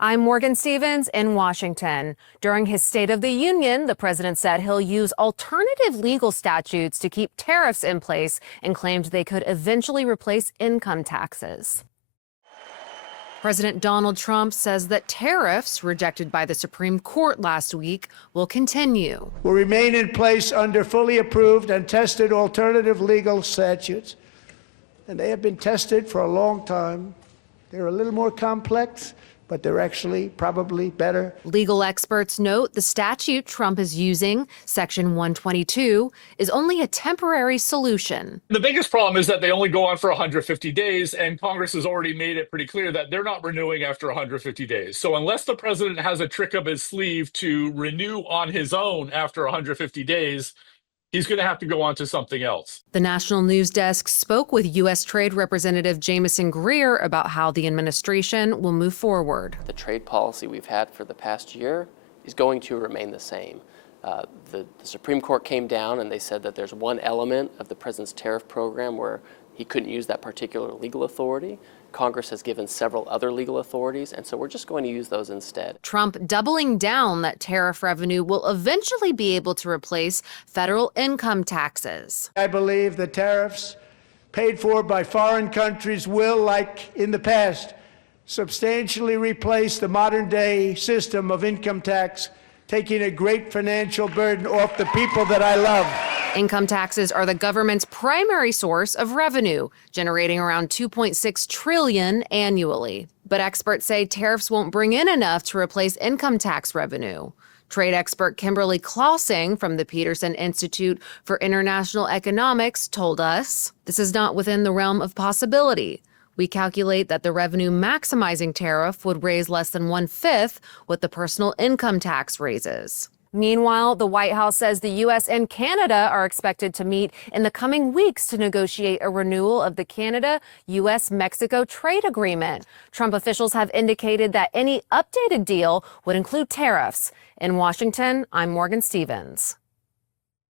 I'm Morgan Stevens in Washington. During his State of the Union, the president said he'll use alternative legal statutes to keep tariffs in place and claimed they could eventually replace income taxes. President Donald Trump says that tariffs, rejected by the Supreme Court last week, will continue. Will remain in place under fully approved and tested alternative legal statutes. And they have been tested for a long time. They're a little more complex, but they're actually probably better. Legal experts note the statute Trump is using, Section 122, is only a temporary solution. The biggest problem is that they only go on for 150 days, and Congress has already made it pretty clear that they're not renewing after 150 days. So unless the president has a trick up his sleeve to renew on his own after 150 days, he's going to have to go on to something else. The National News Desk spoke with U.S. Trade Representative Jamieson Greer about how the administration will move forward. The trade policy we've had for the past year is going to remain the same. The Supreme Court came down and they said that there's one element of the president's tariff program where he couldn't use that particular legal authority. Congress has given several other legal authorities, and so we're just going to use those instead. Trump doubling down that tariff revenue will eventually be able to replace federal income taxes. I believe the tariffs paid for by foreign countries will, like in the past, substantially replace the modern-day system of income tax, taking a great financial burden off the people that I love. Income taxes are the government's primary source of revenue, generating around $2.6 trillion annually. But experts say tariffs won't bring in enough to replace income tax revenue. Trade expert Kimberly Clausing from the Peterson Institute for International Economics told us, this is not within the realm of possibility. We calculate that the revenue maximizing tariff would raise less than 1/5 what the personal income tax raises. Meanwhile, the White House says the U.S. and Canada are expected to meet in the coming weeks to negotiate a renewal of the Canada-U.S.-Mexico trade agreement. Trump officials have indicated that any updated deal would include tariffs. In Washington, I'm Morgan Stevens.